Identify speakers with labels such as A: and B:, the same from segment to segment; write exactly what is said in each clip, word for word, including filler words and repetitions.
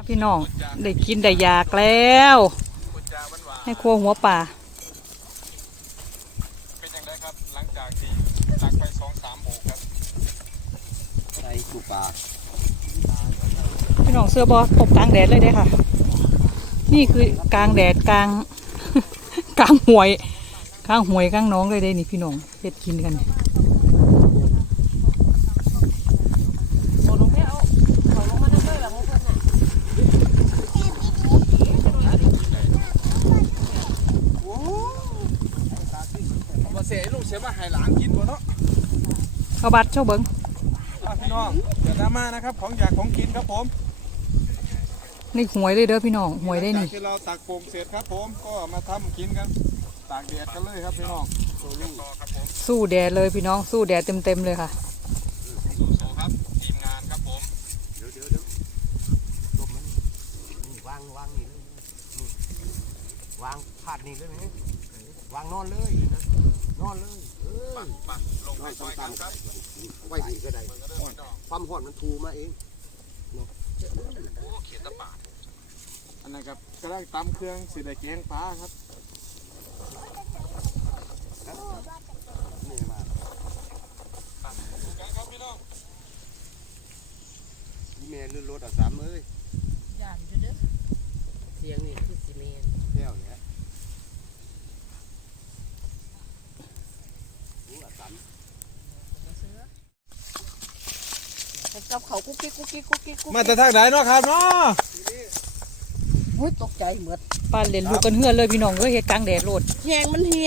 A: พี่น้องได้กินได้อยากแล้วให้ครัวหัวป่า
B: เป็นยังไงครับหลังจากที่ตักไปสองสามโบกครับใส่กูปลา
A: พี่น้องเสื้อบอตกกลางแดดเลยได้ค่ะนี่คือกลางแดดกลางกลางหวยกลางหวยกลางน้องเลยได้นี่พี่น้องเฮ็ดกินกัน
B: เสียลูกเสียมาให้หลานกินบ่เนาะ
A: เอาบัตรเช่าเบิ้ง
B: พี่น้องอย่าดราม่านะครับของอยากของกินครับผม
A: นี่หวยเลยเด้อพี่น้องหวยได้นี่
B: ที่เราตักโป่งเสร็จครับผมก็มาทำกินกันตากแดดกันเลยครับพี่น้อง
A: สู้แดดเลยพี่น้องสู้แดดเต็มเต็มเลยค่ะ
B: สู้ๆครับทีมงานครับผมเดี๋ยวเดี๋ยวเดี๋ยวลมมันวางวางนี่เลยวางพาดนี่เลยไหมวางนอนเลยนะนอนเลยเออปักปักลงไปซอยกันครับไว้ดีก็ได้ความหอนมันทูมาเองเนาะโอ้เขียนตะปาดอันนั้นครับก็ได้ตำเครื่องสีแดงแกงปลาครับนี่มาครับพี่น้องนี่เมย์ลื่นรถอ่ะสามเอ้ย
C: ย่านอยู่เด้อเสียงนี่คือสิเมน
B: เที่ยวเนี่ย
C: กับเขากุ๊กกิ๊กกุ๊กกิ๊กกุ๊กกิ๊ก
B: มาแต่ทางไหนเนาะครับเนาะ
C: โอ้ยตกใจเหมือน
A: ป้าเล่นลูกกันเฮือนเลยพี่น้องก็เฮ็ดกลางแดดโลด
C: แยงมันเฮีย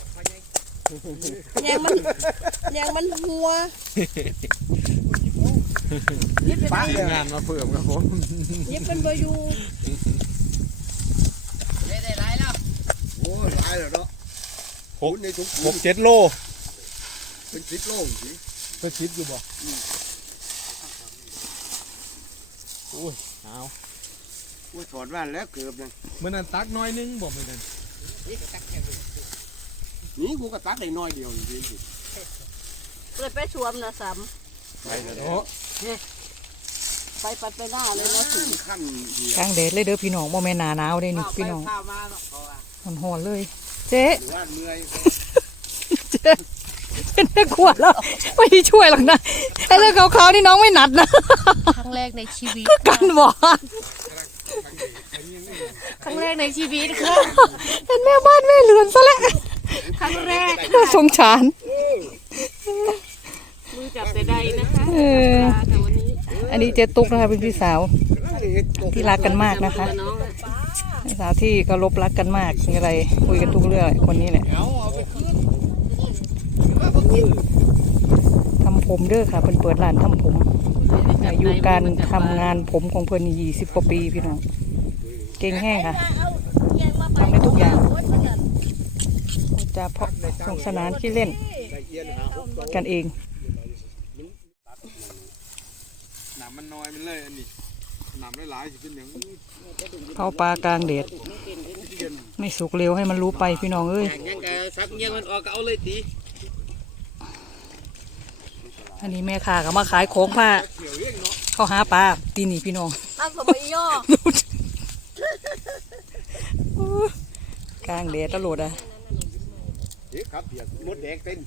C: แยงมันแยงมันหัว
B: ยิบเป็นงานมาเพิ่มครับผม
C: ยิบเป็นบายูได้ได้ไรแล้ว
B: โอ้ไรแล้วเนาะหกหกเจ็ดโลเป็นสิบโลสิเป็นสิบอยู่บ่โอ้ยเอาโอ้ยถอดบ้านแล้วเกือบเลยเมื่อนั้นตักน้อยนึงบอกเมื่อนั้นนี่กูก็ตักได้น้อยเดียวจริง
C: ๆเลยไปชวมนะซ้ำ
B: ไปเลยเนาะ
C: ไปไปไปหน้าเลยนะถึง
B: ขั้น
A: กลางแดดเลยเด้อพี่น้องโมเมนหนาหนาวได้นี่พี่น้องหอนๆเลยเจ๊เจ๊เป็นแม่ขวดแล้วไม่ช่วยหรอกนะไอ้เรื่องขาวๆนี่น้องไม่หนัดนะ
C: ครั้งแรกในชีวิต
A: ก็กันบอก
C: ครั้งแรกในชีวิตค่ะ
A: เป็นแม่บ้านแม่เรือนซะแล้ว
C: ครั้งแรก
A: สงสาร
C: มือจับแต่ใดนะคะแต่วันนี้
A: อันนี้เจ๊ตุ๊กนะคะเป็นพี่สาวที่รักกันมากนะคะพี่สาวที่เคารพรักกันมากมีอะไรคุยกันทุกเรื่องคนนี้แหละทำผมเด้อค่ะเพิ่นเปิดร้านทำผมอายุการทำงานผมของเพิ่นยี่สิบกว่าปีพี่น้องเก่งแห้งค่ะทำได้ทุกอย่างจะเพาะสนุกสนานขี้เล่นกันเอง
B: หนามมันน้อยมันเลยอันนี้หนามหลายๆจะเป็นอย่าง
A: เผาปลากลางแดดไม่สุกเร็วให้มันรู้ไปพี่น้องเอ้ย
B: ยังกะซักยังมันออกเอาเลยตี
A: อันนี้แม่ค้าก็มาขายของผ้าเข้าหาปลาตีนี่พี่น้อง
C: อ้าวสมัยย่
A: อกลางแดดตลอดอ่ะ
B: ครับเปียกมดแดงเต้น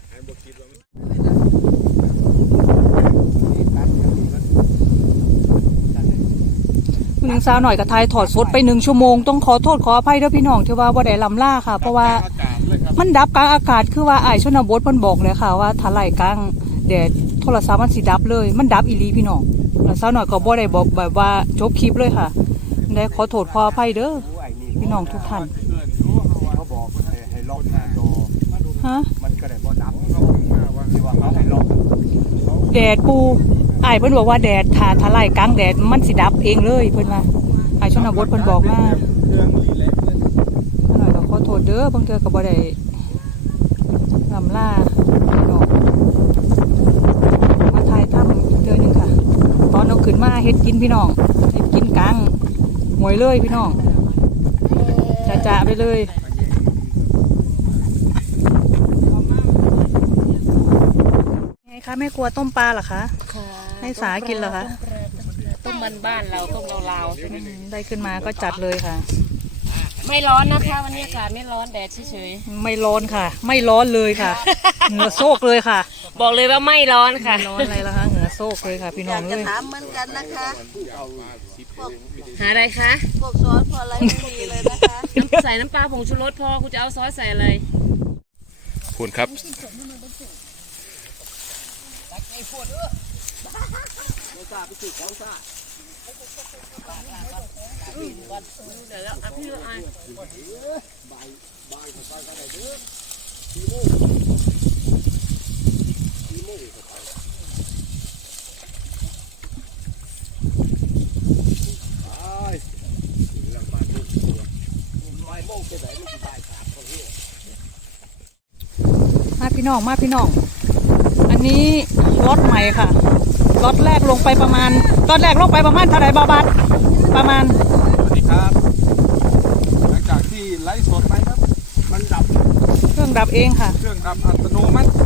A: คุณหญิงสาวหน่อยกับไทยถอดสดไปหนึ่งชั่วโมงต้องขอโทษขออภัยด้วยพี่น้องที่ว่าว่าได้ลำล่าค่ะเพราะว่ามันดับกลางอากาศคือว่าไอ้ชนบทมันบอกเลยค่ะว่าถ้าไหลกลางแดดโทรศัพท์มันสีดับเลยมันดับอีลีพี่น้องแล้วสาวหน่อยก็บ่ได้บอกแบบว่าจบคลิปเลยค่ะได้ขอโทษขออภัยเด้อพี่น้องทุกท่าน
B: เขาบอกให้ล็อกหน้าจอ
A: ฮะ
B: มันก็ได้บ่ดับเขาว่าที่ว่าเขาให้ล็อก
A: แดดปูไอ้เพิ่นบอกว่าแดดถ้าถ้าไหลกลางแดดมันสิดับเองเลยเพิ่นว่าไอ้ชนบทเพิ่นบอกว่า
B: เครื่องรีเลย์
A: หน่อยก็ขอโทษเด้อบางเทื่อก็บ่ได้ลำล่าพี่น้องมาถ่ายทำอีกเทื่อนึงค่ะตอนเอาขึ้นมาเฮ็ดกินพี่น้องเฮ็ดกินกลางหวยเลยพี่น้องจ่าๆไปเลยไงคะแม่กลัวต้มปลาเหรอคะให้สากินเหรอคะ
C: ต้มมมันบ้านเราต้มลาว
A: อืมได้ขึ้นมาก็จัดเลยค่ะ
C: ๆไม่ร้อนนะคะวันนี้อากาศไม่ร้อนแดดเฉย
A: ไม่ร้อนค่ะ ไม่ร้อนเลยค่ะ เหงื่อโซกเลยค่ะ
C: ๆบอกเลยว่าไม่ร้อนค่ะ
A: ร้อนอะไรล่ะคะเหงื่อโซกเลยค่ะ พี่น้อง
D: จะ
A: เลย
D: ถามเหมือนกันนะคะพวก
C: หาอะไรคะ
D: พวกซอสพวกอะไรไม่มีเลยนะคะ
C: น้ำใส่น้ำปลาผงชูรสพอกูจะเอาซอสใส่อะไร
B: คุณครับ
C: เดี๋ยวแล้วอ่ะพี่ละอาย
A: มาพี่น้องมาพี่น้อง อันนี้รถใหม่ค่ะรถแรกลงไปประมาณรถแรกลงไปประมาณเท่าไหร่บาบาทประมาณ
B: สวัสดีครับ หลังจากที่ไลฟ์สดไปครับ มันดับ
A: เครื่องดับเองค่ะ
B: เครื่องดับอัตโนมัติ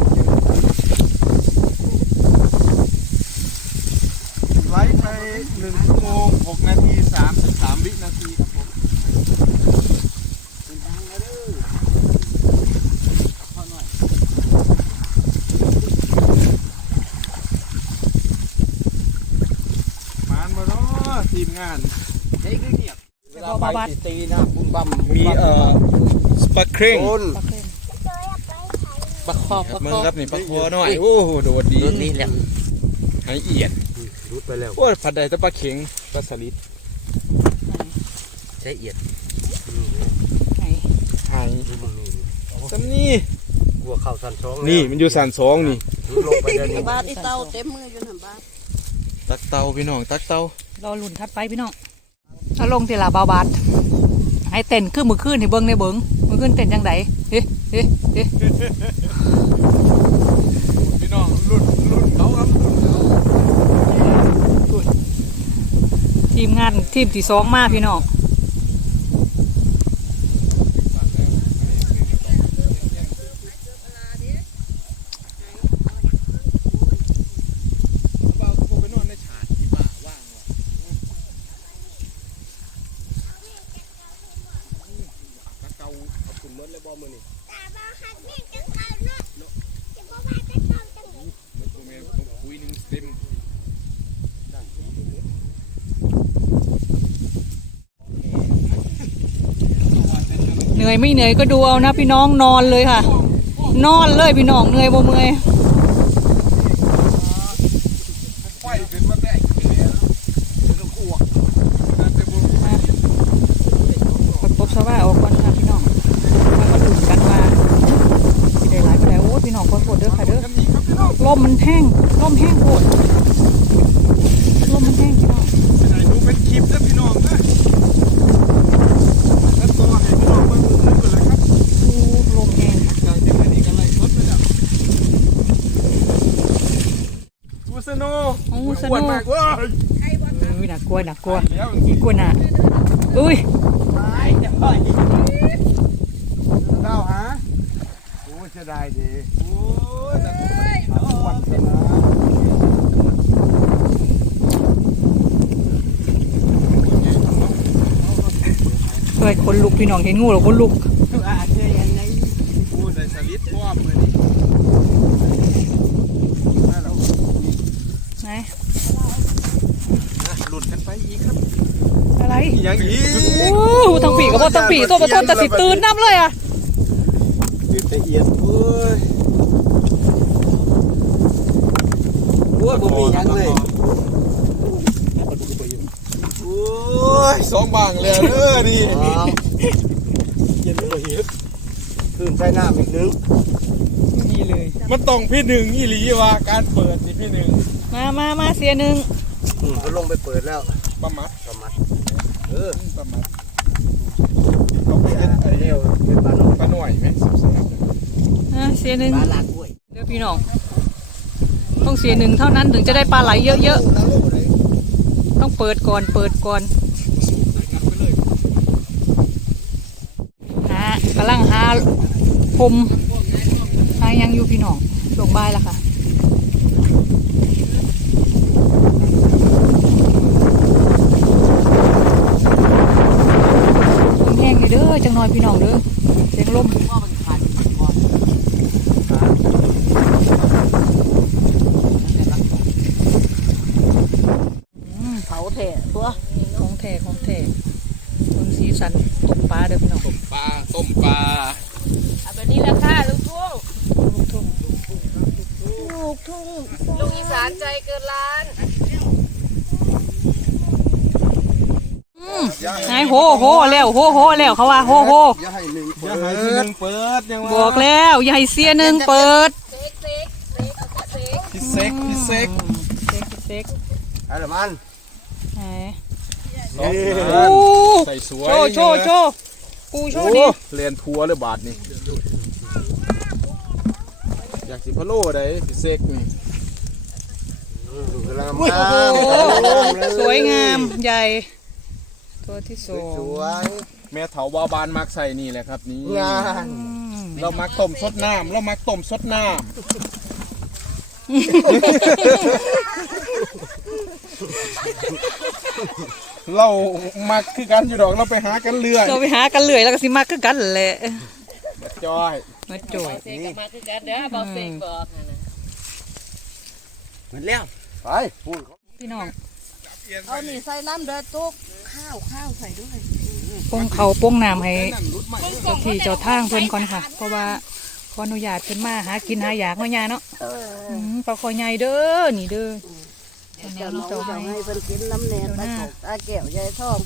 B: ไลฟ์ไปหนึ่งชั่วโมงหกนาทีสามสิบสามวินาทีครับผมเป็นทางมาเด้อเข้าหน่อยมานมาเนาะทีมงานเฮ้ยเงียบเวลาไปตีนะบุ้มบัมมีเอ่อสปาเคร่ง
C: ประคอบประ
B: มึ
C: ค
B: ง
C: อบ
B: ครับนี่ปลาคอหน่อยโอ้โหโดดดี
C: รถนี้แหละ
B: หายเอียด
E: รุดไปแล้ว
B: โอ้ยผัดใดแต่ปลาเข็งปลาสลิด
E: ใช้เอียด
A: ไหน
B: หาย
E: ดูมึงนี่
B: ซ้ำนี่
E: กลัวเข้าสันสอง
B: นี่มันอยู่สันสองนี่
E: รุดลงไปเดินนี่
D: บ้านอีเตาเต็มมืออยู่หนบ้าน
B: ตักเตาพี่น้องตักเตาร
A: อลุ่นทัดไปพี่น้องถ้าลงทีละบาบาทให้เต้นขึ้นมือขึ้นให้เบิ้งในเบิ้งมือขึ้นเต้นจังไดเฮ้เฮ้เฮ้
B: พี่น้องรุ่นรุ่นเขาครับรุ่นเขา
A: ทีมงานทีมที่สองมาพี่น้อง
B: เบาก็ไปนอนในฉากที่บ้าว่างว่ะตักเตาเอาขุนมดเลยบอมือนี่มันตัวแม่ต้องคุยหนึ่งเต็ม
A: เหนื่อยไม่เหนื่อยก็ดูเอานะพี่น้องนอนเลยค่ะ นอนเลยพี่น้องเหนื่อยบ่เมื่อย
B: ไฟเป็นมาแตกเลยแล้วต้องอ้วกนั่นเป็นบุญ
A: คอยพบสว่าออกก่อนค่ะพี่น้องมาก็ลุ้นกันว่าสิได้หลายไปแล้วโอ้พี่น้องขอโทษเด้อค่ะเด้อ
B: กันนี้ครับพี่น้อง
A: ลมมันแห้งลมแห้งโคตรลมมันแห้งพี่น้อง
B: ไหนดูเป็นคลิปนะพี่น้องนะแล้วตัวให้พี่น้องมาดูนึกกันเลยครับ
A: โอ้ลมแห้ง
B: จากที่มันนี่กันไล่รถไปแล้วดูสโนว์
A: โอ้ส
B: อ้วน
A: นุก
B: มากเว้ย
A: อุ้ยน่ากลัวน่ากลัว
B: แล้ว
A: กลัวน่ะอุ้ย
B: เล่าหาโอ้ยจะได้ดีโอ้ยแต่อ้วนขนาด
A: เฮ้ยคนลุกพี่น้องเห็นงูเหรอคนลุก
B: โอ้ยได้สลิดพร้อมเลยนี่ได้แล้ว
A: ไหน
B: นะหลุดกันไปอีกครับ
A: อะไร
B: ยังอีก
A: โอ้ทั้งปีกับว่าทั้งปีตัวประต้นแต่สิตื่นน้ำเลยอ่ะ
B: เดือดละเอียดเว้ย
E: โอ้ยบ่มีหยังเลย
B: โอ้ยสองบางเลยเด้อนี่
E: อ๋อเย็นเลยคืนใส่น้ำอีกนึง
A: ดีเลย
B: มันต้องพี่หนึ่งอีหลีว่าการเปิดนี่พี่หนึ่ง
A: มามามาเสียหนึ่ง
E: อืมก็ลงไปเปิดแล้ว
B: ประมัด
E: ประมาณเออ
B: ประมัดเขาไป
E: อย่า
B: เล่นไอ้
E: เร็วเป็นปลาหนอน
B: ปลาหน่อยไหมสิบสาม
A: อ่ะเสียหนึ่ง
E: ปลาหลากกล้วย
A: เดี๋ยวพี่น้องต้องเสียหนึ่งเท่านั้นถึงจะได้ปลาไหลเยอะๆต้องเปิดก่อนเปิดก่อนหากำลังหาพรมหายังอยู่พี่น้องช่วงบ่ายแล้วค่ะหน่อยพี่น้องเด้อเสียงลม
C: ว่ามันขาดก่อน
A: อืม
C: เผาเถะตัว
A: ของแท้ของแท้คนสีสันตกปลาเด้อพี่น้อง
B: ปลาต้มปลา
C: เอาแบบนี้แหละค่ะลูกทุ่ง
A: ลูกทุ่ง
C: ลูกทุ่งลูกอีสานใจเกินล้าน
A: อืมไงโหโหแล้วโหโหแล้วเขาว่าโหโห
E: อย่าให้หนึ่ง
B: อย่าให้ที่หนึ่งเปิดยัง
A: บ
B: ว่า
A: อกแล้วอย่าให้เสียหนึ่งเปิด
C: เซ็กเซ็กเซ็กเซ็ก
B: พิเซ็กพิเซ็ก
A: เซ็กเซ็ก
E: ไอ้ละมัน
A: ไหน
B: สอง
A: โอ้
B: ใส่สวย
A: โชว์โชว์โชว์ปูโช
B: โอ้
A: ว์ดิ
B: เรียนทัวร์เลยบาทนี่อยากสิพะโล่ได้พิเซ็กนี่
E: กำลัง
A: โอ้
E: มา
A: โหสวยงามใหญ่ ตัวที่สอง
E: สวย
B: แม่เถาบาบานมักใส่นี่แหละครับนี่
E: งาน
A: อืม
B: เรามักต้มสดน้ำเรามักต้มสดน้ำเรามักคือกันอยู่ดอกเราไปหากันเรื่อย
A: เราไปหากันเลื่อยแล้วก็สิมากคือกันแหละ
B: จอย
A: มาจ่อย
C: เซ็กกับมาคือกันเด้อเบาเซ็กบอกนะนะ
E: เหมือนแล้วไปพูด
A: พี่น้อง
D: เอาหนีใส่น้ำเดือดตุกข้าวข้าวใส่ด้วย
A: ปงเขาปงน้ำให้เจ้าที่เจ้าทางเพิ่นก่อนค่ะ เพราะว่าขออนุญาตเพิ่นมาหากินหาอยากเนาะยายเนาะ
D: เออ
A: อืมปลาคอใหญ่เด้อนี่เด้ออันนี้
D: เดี๋ยว
A: ลู
D: น้
A: ก
D: อง
A: เจ้า
D: จะ
A: ให้
D: ให้เพิ่นกินน้ำแหนมตาโขกตาแก้วยายทอง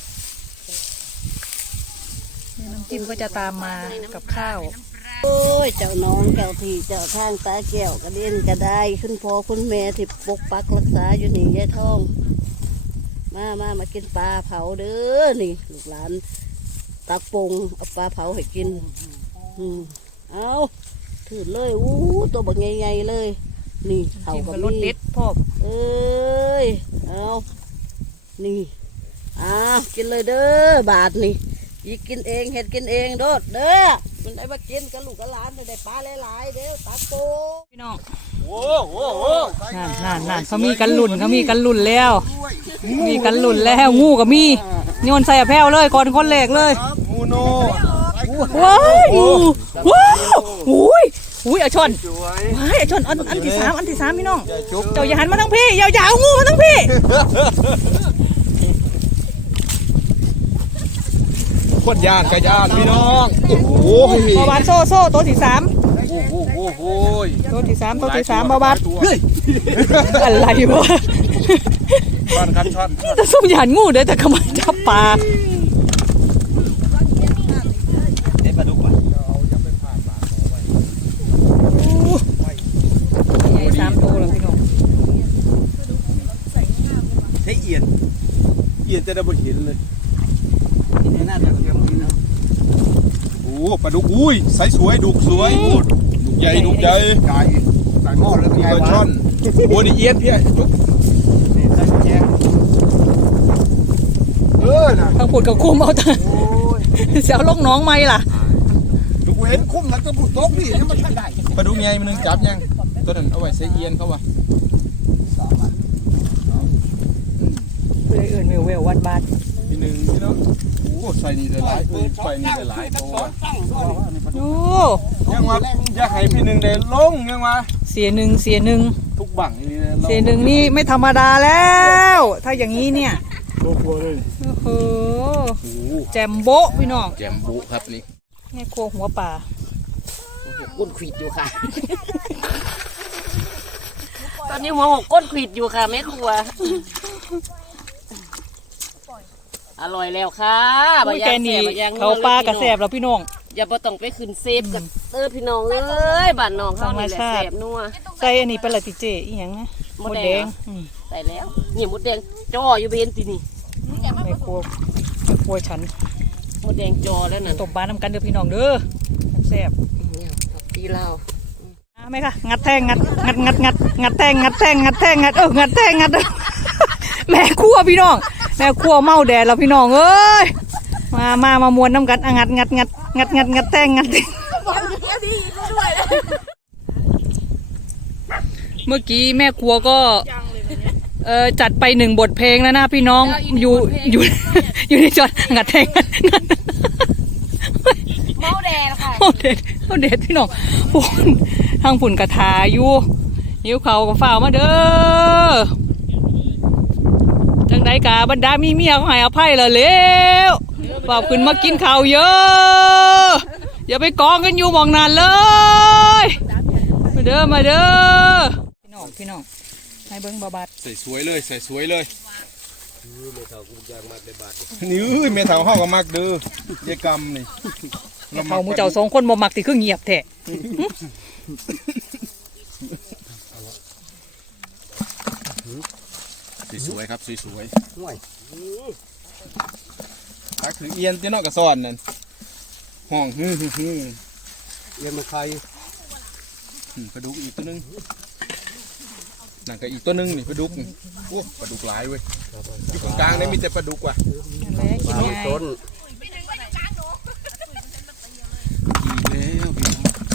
A: น้ำจิ้มก็จะตามมากับข้าว
D: โอ้ยเจ้าน้องเจ้าที่เจ้าทางตาแก้วกระเด็นกระไดคุณพ่อคุณแม่ที่ปกปักรักษาอยู่นี่ยายทอง มามามากินปลาเผาเด้อนี่ลูกหลานตักปงเอาปลาเผาให้กินอืมเอาถือเลยอู้ตัวบักใหญ่ๆเลย นี่เขา
A: จิ้ม
D: กั
A: กั
D: บบ
A: รส
D: นี่
A: เด็ดพ่อ
D: เอ้ยเอานี่อ่ากินเลยเด้อบาทนี่อีกกินเองเห็ดกินเองโดดเด้อมันได้มากินกับลูกกับหลานได้ปลาหลายๆเด้อตักโปง
A: พี่น้อง
B: โอ้โหโอ้
A: นั่นนั่นนั่นเขามีกันหลุ่นเขามีกันหลุ่นแล้ว มีกันหลุ่นแล้วงูก็มีโยนใส่แพ้วเลยก่อนคนแรกเลย
B: มูโน
A: ว้ายงูว้าวอุ้ยอุ้ยเอาชน
E: สวย
A: ว้ายเอาชนอันอันที่สามอันที่สามพี่น้อง
E: จุ๊บ
A: เจ้าอย่าหันมาทั้งพี่อย่าอย่าเอางูมาทั้งพี่
B: โคตรย่านกระย่านพี่น้องโอ้โห
A: บาบานโซ่โซ่ตัวที่สาม
B: โอ้โหโอ้โห
A: ตัวที่สามตัวที่สามบาบาน
B: เฮ้ย
A: อะไรวะ
B: ช็อตครับช็อต
A: นี่แต่ส้มหยานงูเด้อแต่ขมันจับปลา
E: ได้ปลาดุกว่ะ
A: ใหญ่สามตัวแล้วพี่น้อง
E: ใช้เอียน
B: เอียนจะได้บ่เห็นเลย
E: นี่น่าจะเทียมนี่นะ
B: โอ้ปลาดุกอุ้ยใสสวยดุกสวยดุกใหญ่ดุกใหญ่
E: ไก่ไก่หม้อแล้ว
B: ดุ
E: ไง
B: กกระ
E: วะ
B: ช่อนโอ้นี่เอียนพี่จุ๊บ
E: นี่ใส่แกงเออน่ะ
A: ทางผุดกับคุ้มเอาแต่
E: โอ้ย
A: เสียวลงน้องไม่ล่ะ
B: ดุกเห็น
E: คุ้มแล้วก็บุดโต๊ะนี่ให้มันทันได้
B: ปลาดุกใหญ่มันนึงจับยังตัวนั้นเอาไว้ใส่เอียนเขาวะ
A: เลยเอื่นเวลเวลวัดบาท
B: พี่หนึ่งพี่น้องโอ้ใส่นี่ได้หลายเอ้ยใส่นี่ได้หลายตัว
A: โอ้
B: ยังว่าอยากให้พี่หนึ่งได้ลงยังว่า
A: เสียหนึ่งเสียหนึ่ง
B: ทุกบังนี่นะรา
A: เสียหนึ่งนี่ไม่ธรรมดาแล้ว ถ้าอย่างนี้เนี่ย
E: โอ้โหเลย
A: โอ้โห
B: โอ้โห
A: แจมโบะพี่น้อง
B: แจมบุครับนี่
A: แม่ครัวหัวป่า
C: ก้นขวิดอยู่ค่ะ ตอนนี้หัวหกก้นขวิดอยู่ค่ะแม่ครัวอร่อยแล้วค่ะ
A: อุ้ยแกนี่
C: บะย่ง
A: เขาปลากระแสบแล้วพี่น้อง
C: อย่าบ่ต้องไปขึ้นเซฟกับเออพี่น้องเอ้ยบ้านน้องเขานี่แหละ
A: ธรรมชา
C: แส
A: ติ
C: บนัว
A: ใส่อันนี้เป็นอะไรติเจอีหยังนะหมดแดงอืม
C: ใส่แล้วนี่มดแดงจออยู่เบนตีนี่
A: แม่ครัวแม่ครัวฉัน
C: มดแดงจอแล้วนั่น
A: ตบบ้านน้ำกันเด้อพี่น้องเด้อแซ่บ
C: เนี่ยตีเหล้า
A: เอาไหมคะงัดแท่งงัดงัดงัดงัดงัดแท่งงัดแท่งงัดแท่งงัดเอองัดแท่งงัดเออ แม่ครัวพี่น้องแม่ครัวเมาแดดแล้วพี่น้องเอ้ยมามามามวนน้ำกันอ่ะงัดงัดงัดงัดงัดงัดแท่งงัดแท่งเมื่อกี้แม่ครัวก็เออจัดไปหนึ่งบทเพลงแล้วนะพี่น้องอยู่อยู่อยู่ในจอดงัดแท่งงัด
C: เมาแดดค่ะ
A: เอาเด็ดเอาเด็ดพี่น้องปุ่นทางปุ่นกระทาอยู่หิวเขาก็ฝ่าวมาเด้อจังไดกาบรรดามีเมียก็ให้อภัยละเร็วฝ่าวขึ้นมากินข้าวเยอะอย่าไปกองกันอยู่หมองนานเลยมาเด้อมาเด้อพี่น้องพี่น้องให้เบิ้งบาบัด
E: ใส่สวยเลยใส่สวยเลย
B: นี่เมทัลกูยางมากเลยบาท
E: นี่เอ้ยเมทัลห้องก็มักเด้อเยกรรมนี่
A: เขาหมูเจ้าสองคนบ่มักติคือเงียบแท้
E: สวยครับสวย
B: ห่วย
E: ๆตักถือเอียนที่นอกกระสอนนั่นห้องฮึ่ฮึ่ฮึ่
B: เรียนมาใคร
E: อืมปลาดุกอีกตัวหนึงนั่นก็อีกตัวหนึงนี่ปลาดุกนี่โอ้ปลาดุกหลายเว้ยอยู่ตรงกลางนี่มีแต่ปลาดุกว่ะ
A: นั่นแหละกิน
B: บาง
A: ง่าย
B: ต้น
E: อีกแล้วพี่น้อง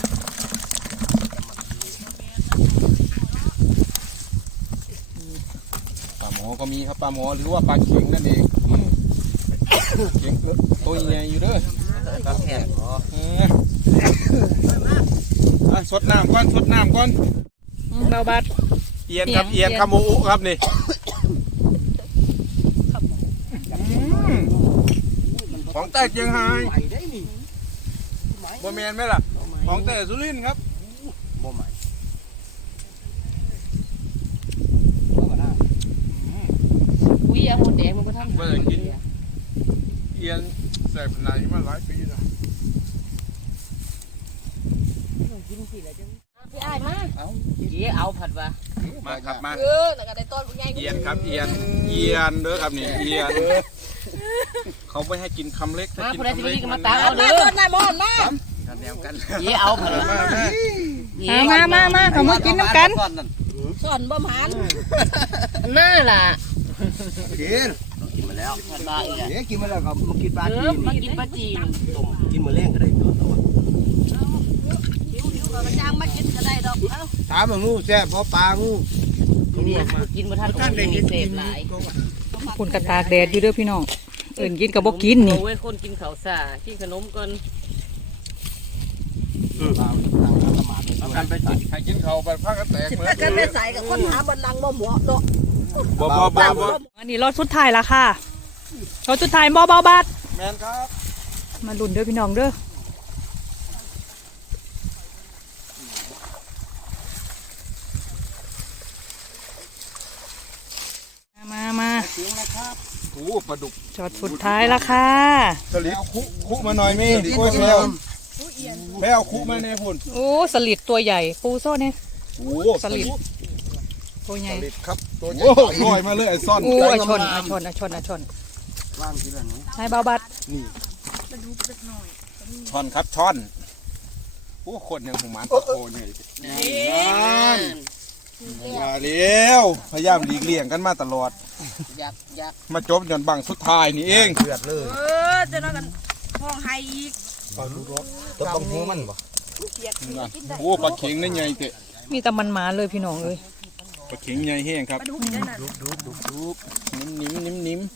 E: ปลาหมอก็มีครับปลาหมอหรือว่าปลาเข็งนั่นเองเข็งตัวใหญ่อยู่เด้อ
B: ครับแขกอ๋อ
E: เอออ่ะสดน้ำก่อนสดน้ำก่อน
A: อืมบาบัด
E: เอียนครับ
A: เอี
E: เอี
A: ย
E: ย
A: น
E: นคาโมอุครับนี่อืมของแต่เชียงไฮ้
B: ใหม่ได้นี่
E: บ่แมนไหมล่ะของแต่สุรินทร์ครับ
B: บ่ใหม่
C: อุ้ยเอาหมดแดงมันก็ทำ
E: ว่าจะกินเอียนแสบในมาหลายปีแล้ว
C: พี่อ้ายมาเอาเดี๋ยวเอาผัดว่ะ
E: มาครับมา
C: เออแล้วก็ได้ต้นใหญ่
E: เอียนครับเอียนเอียนเด้อครับนี่เอียนเขาไม่ให้กินคำเล็กถ้า
C: มา
E: กิน
C: ผู้ใดสิ
E: คำเล็ก
C: กิน
E: มั
C: มาน ตาเอาเด้อต้นนายมอนมา
B: แนวกัน
C: เดี๋ยวเอาผัด
E: มามา
A: มามามามาเขามากินน้ำกัน
C: สอนบ่หมานน่าล่ะ
B: กินกินมาแล้ว
C: ผัดว่าอีก
B: เดี๋ยวกินมาแล้วก็มากินปลา
C: เอ
B: จี
C: อน มากินปลาจีน
B: ต้มกินมื้อแรงก็ได้ตัวตัว
D: กระจางมากินก็ได้ดอกเอ้า
B: ถามว่างูแซ่บเพราะปลางู
C: เนี่ยกินมาทันคนมีเสพหลาย
A: ปุ่นกระตากแดดอยู่เด้อพี่น้องเอิ่นกินกับบ่กินนี่
C: โอ้ยคนกินข้าวซ่ากินขนมก่อน
E: เอากันไปกินให้กินเขาไปพักกันแตกเหมือน
D: กันไปใส่กับคนหาบันลังบ่เหมาะดอก
E: บ่บ่บ่บ่
A: อันนี้รถสุดท้ายละค่ะรถสุดท้ายบ่บาบัด
E: แมนครับ
A: มาลุ้นเด้อพี่น้องเด้อมามา
E: โอ้ปลาดุก
A: จอดสุดท้ายละค่ะ
E: สลิดคุคุมาหน่อยมี่โอ้ยแมวแมวคุมาแน่พุ่น
A: โอ้สลิดตัวใหญ่ปูโซ่เนี่ย
E: โอ้
A: สลิดตัวใหญ่
E: สลิดครับตัวใหญ่ลอยมาเลยไอ้ซ่อน
A: โอ้อาชนอาชนอาชนอาชน
B: ว่างกินแล้วหนู
A: นายบาบัด
E: นี่ช่อนครับช่อนโอ้คนยังหูหมันตะโกนเลยนั่นมาเร็วพยายามหลีกเลี่ยงกันมาตลอด
C: อยากอยาก
E: มาจบจนบังสุดท้ายนี่เอง
B: เลือดเลย
D: เออจะนั่งกันห้องไฮอีก
B: ต้องต้องหูมันบ่
E: โอ้ปลาเข็งนี่ใหญ่เตะ
A: มีแต่มันหมาเลยพี่น้องเอ้ย
E: ปลาเข็งใหญ่แห้งครับ
D: ดูได้น่ะ
E: นิ่มนิ่มนิ่มนิ่ม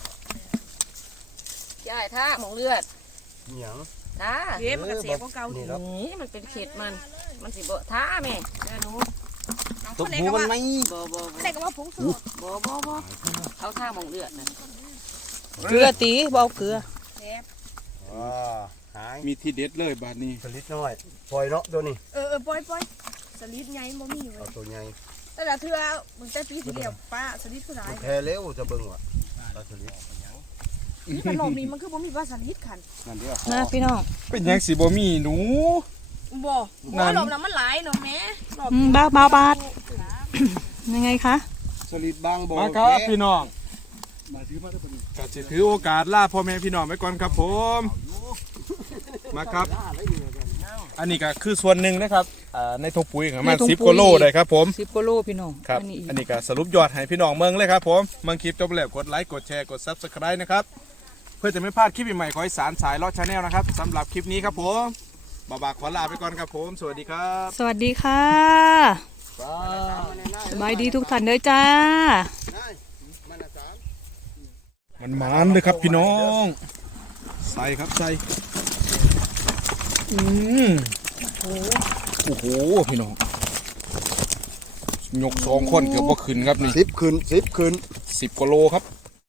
C: พี่อ้ายท่าหมองเลือด
B: เหนียว
C: ท่า
D: เฮ้มันก็เสียของเก่า
B: นี่แล้ว
C: นี่มันเป็นเข็ดมัน มันสิบ่ท่าแม่เดี๋ยวหนู
B: ตบหูมันไหม
C: บ่บ่บ่
D: แต่ก็ว่าผงสูตร
C: บ่บ่บ่เอาท่าหมองเลือดนะ
A: เกลือตีบ่เอาเกลือ
B: อ่าหาย
E: มีที่เด็ดเลยบาดนี้
B: สลิดน้อยปล่อยเนาะตัวนี้
D: เออเออปล่อยปล่อยสลิดไงบ่มีเว้
B: เอา
D: ย
B: ตัวใหญ่
D: แต่ละเทื่อมึงแต่ปีที่เดียวป้าสลิดผู้ร้าย
B: แพ้เร็วจะเบิ่งว่ะปลาสลิด
D: นี่ขนมนี้มันคือบ่มีปลาสลิดขัน
B: นั่นเดียว
A: นะพี่น้อง
E: เป็นยังสีบ่มีหนู
D: บ่
E: นั่
D: บ่
E: น
D: หลบน้ำมันหลายเนาะแม่หลบ
A: อืมบ้าบาบัด ยังไงคะ
B: สลิดบางบ่
E: มาครับพี่น้องก็จะถือโอกาสล่าพ่อแม่พี่น้องไว้ก่อนครับผม มาครับ อันนี้ก็คือส่วนหนึ่งนะครับอ่าในทงปุ๋ยของมันสิบกิโลเลยครับผม
A: สิบกิโลพี่น้อง
E: ครับ
A: อันนี้อีก
E: อันนี้ก็สรุปยอดให้พี่น้องเมืองเลยครับผมเมืองคลิปจบแล้วกดไลค์กดแชร์กด ซับสไครบ์ นะครับเพื่อจะไม่พลาดคลิปใหม่ๆของอีสานสายเลาะชาแนลนะครับสำหรับคลิปนี้ครับผมบาบาขอลาไปก่อนครับผมสวัสดีครับ
A: สวัสดีค่ะสบายดีทุกท่านเลยจ้า
E: มันหมานเลยครับพี่น้อง ใส่ครับใส่อืมโอ้โหพี่น้องยกสองคนเกือบว่าขึ้นครับนี่
B: สิบคืนสิบคืน
E: สิบกว่าโลครับ